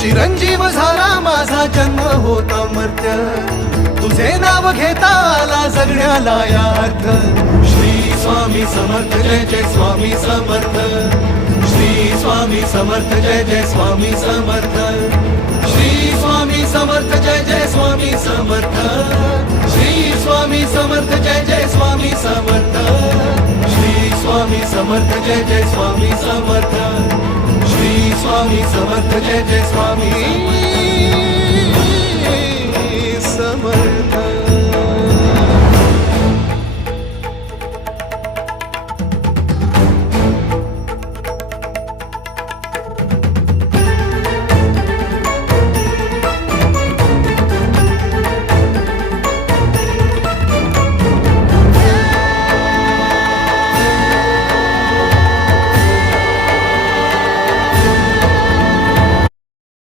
चिरंजीव झाला माझा जन्म होता मर्त्य, तुझे नाव घेता आला जगण्याला यार्थ. श्री स्वामी समर्थ जय जय स्वामी समर्थ, श्री स्वामी समर्थ जय जय स्वामी समर्थ, श्री स्वामी समर्थ जय जय स्वामी समर्थ, श्री स्वामी समर्थ जय जय स्वामी समर्थ, श्री स्वामी समर्थ जय जय स्वामी समर्थ, श्री स्वामी समर्थ जय जय स्वामी.